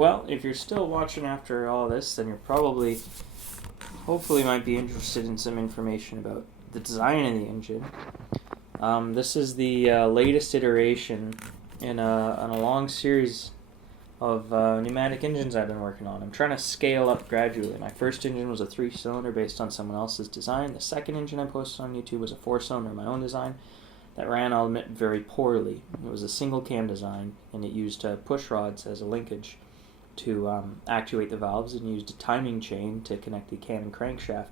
Well, if you're still watching after all this, then you're probably, hopefully, might be interested in some information about the design of the engine. This is the latest iteration in a long series of pneumatic engines I've been working on. I'm trying to scale up gradually. My first engine was a 3-cylinder based on someone else's design. The second engine I posted on YouTube was a 4-cylinder, my own design. That ran, I'll admit, very poorly. It was a single cam design, and it used push rods as a linkage to actuate the valves, and used a timing chain to connect the cam and crankshaft.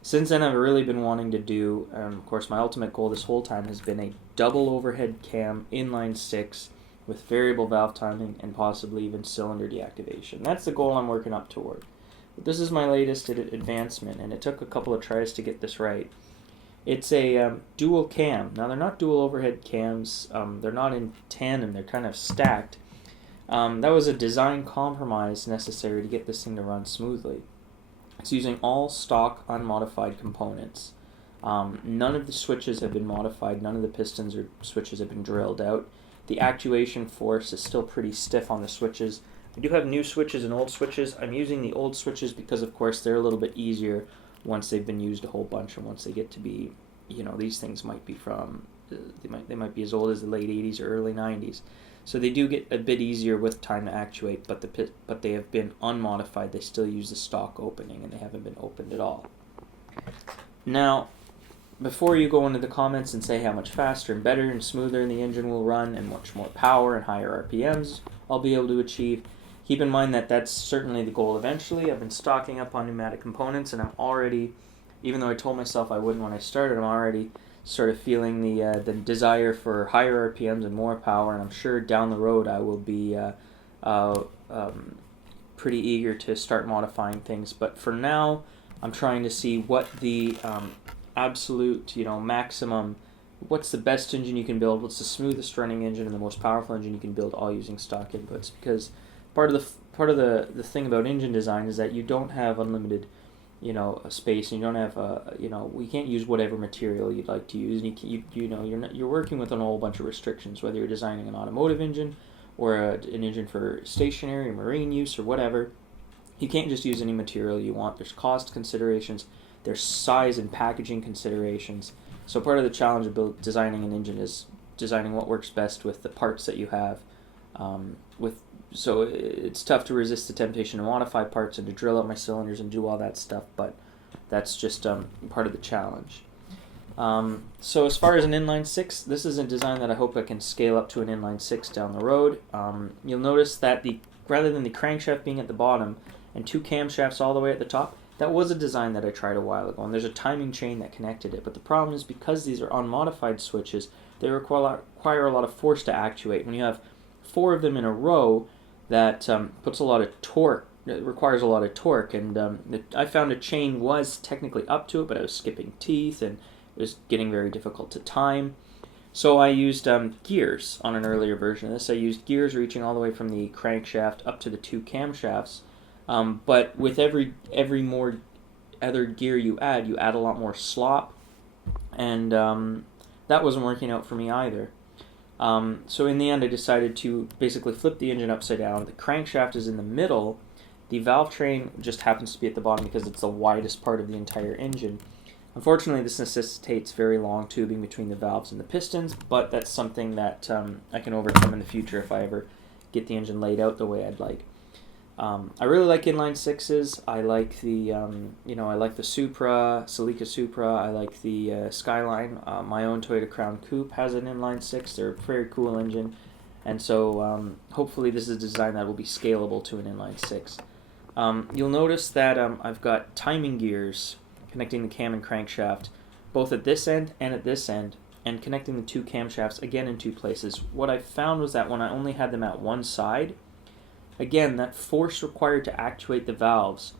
Since then, I've really been wanting to do, of course, my ultimate goal this whole time has been a double overhead cam inline 6 with variable valve timing and possibly even cylinder deactivation. That's the goal I'm working up toward. But this is my latest advancement, and it took a couple of tries to get this right. It's a dual cam. Now, they're not dual overhead cams. They're not in tandem. They're kind of stacked. That was a design compromise necessary to get this thing to run smoothly. It's using all stock unmodified components. None of the switches have been modified. None of the pistons or switches have been drilled out. The actuation force is still pretty stiff on the switches. I do have new switches and old switches. I'm using the old switches because, of course, they're a little bit easier once they've been used a whole bunch, and once they get to be, these things might be from, they might be as old as the late 80s or early 90s. So they do get a bit easier with time to actuate, but they have been unmodified. They still use the stock opening, and they haven't been opened at all. Now, before you go into the comments and say how much faster and better and smoother the engine will run and much more power and higher RPMs I'll be able to achieve, keep in mind that that's certainly the goal eventually. I've been stocking up on pneumatic components, and I'm already, even though I told myself I wouldn't when I started, I'm already sort of feeling the desire for higher RPMs and more power, and I'm sure down the road I will be pretty eager to start modifying things. But for now, I'm trying to see what the absolute, maximum, what's the best engine you can build, what's the smoothest running engine and the most powerful engine you can build, all using stock inputs. Because part of the thing about engine design is that you don't have unlimited space, and you don't have we can't use whatever material you'd like to use, and you're working with a whole bunch of restrictions, whether you're designing an automotive engine or an engine for stationary or marine use or whatever. You can't just use any material you want. There's cost considerations, there's size and packaging considerations. So part of the challenge of designing an engine is designing what works best with the parts that you have. So it's tough to resist the temptation to modify parts and to drill out my cylinders and do all that stuff, but that's just part of the challenge. So as far as an inline 6, this is a design that I hope I can scale up to an inline 6 down the road. You'll notice that rather than the crankshaft being at the bottom and 2 camshafts all the way at the top, that was a design that I tried a while ago, and there's a timing chain that connected it. But the problem is, because these are unmodified switches, they require a lot of force to actuate. When you have 4 of them in a row, that puts a lot of torque. It requires a lot of torque, and I found a chain was technically up to it, but I was skipping teeth, and it was getting very difficult to time. So I used gears on an earlier version of this. I used gears reaching all the way from the crankshaft up to the 2 camshafts. But with every more other gear you add a lot more slop, and that wasn't working out for me either. So in the end, I decided to basically flip the engine upside down. The crankshaft is in the middle. The valve train just happens to be at the bottom because it's the widest part of the entire engine. Unfortunately, this necessitates very long tubing between the valves and the pistons, but that's something that I can overcome in the future if I ever get the engine laid out the way I'd like. I really like inline 6s. I like the I like the Supra, Celica Supra. I like the Skyline. My own Toyota Crown Coupe has an inline 6. They're a very cool engine, and so hopefully this is a design that will be scalable to an inline 6. You'll notice that I've got timing gears connecting the cam and crankshaft, both at this end and at this end, and connecting the 2 camshafts again in 2 places. What I found was that when I only had them at one side, again, that force required to actuate the valves,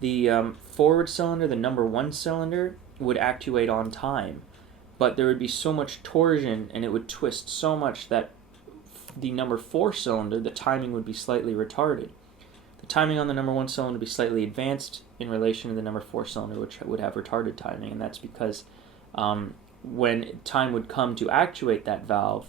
the forward cylinder, the number 1 cylinder, would actuate on time, but there would be so much torsion and it would twist so much that the number 4 cylinder, the timing would be slightly retarded. The timing on the number 1 cylinder would be slightly advanced in relation to the number 4 cylinder, which would have retarded timing, and that's because when time would come to actuate that valve,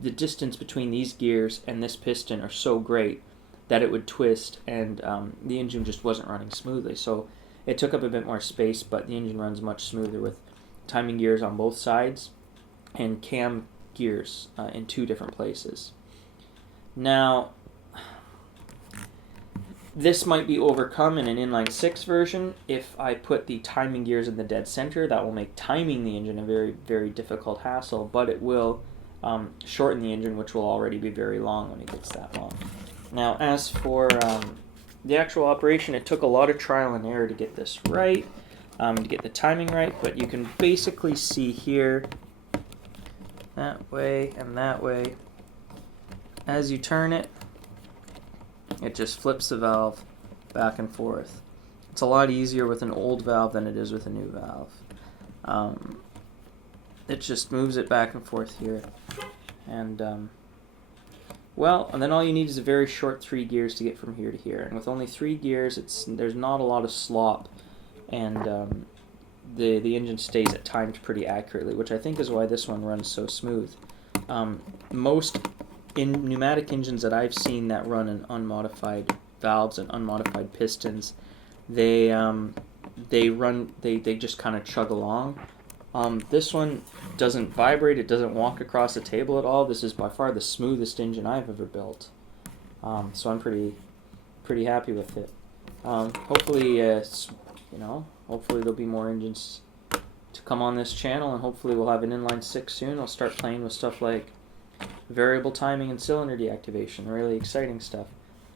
the distance between these gears and this piston are so great that it would twist, and the engine just wasn't running smoothly. So it took up a bit more space, but the engine runs much smoother with timing gears on both sides and cam gears in 2 different places. Now, this might be overcome in an inline-6 version. If I put the timing gears in the dead center, that will make timing the engine a very, very difficult hassle, but it will shorten the engine, which will already be very long when it gets that long. Now, as for the actual operation, it took a lot of trial and error to get this right, to get the timing right, but you can basically see here, that way and that way, as you turn it, it just flips the valve back and forth. It's a lot easier with an old valve than it is with a new valve. It just moves it back and forth here. And and then all you need is a very short 3 gears to get from here to here. And with only 3 gears, there's not a lot of slop, and the engine stays at times pretty accurately, which I think is why this one runs so smooth. Most in pneumatic engines that I've seen that run in unmodified valves and unmodified pistons, they just kind of chug along. This one doesn't vibrate, it doesn't walk across the table at all. This is by far the smoothest engine I've ever built. So I'm pretty happy with it. Hopefully there'll be more engines to come on this channel, and hopefully we'll have an inline-6 soon. I'll start playing with stuff like variable timing and cylinder deactivation, really exciting stuff.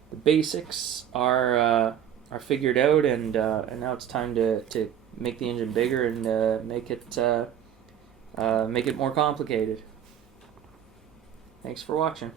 The basics are figured out, and now it's time to make the engine bigger and make it more complicated. Thanks for watching.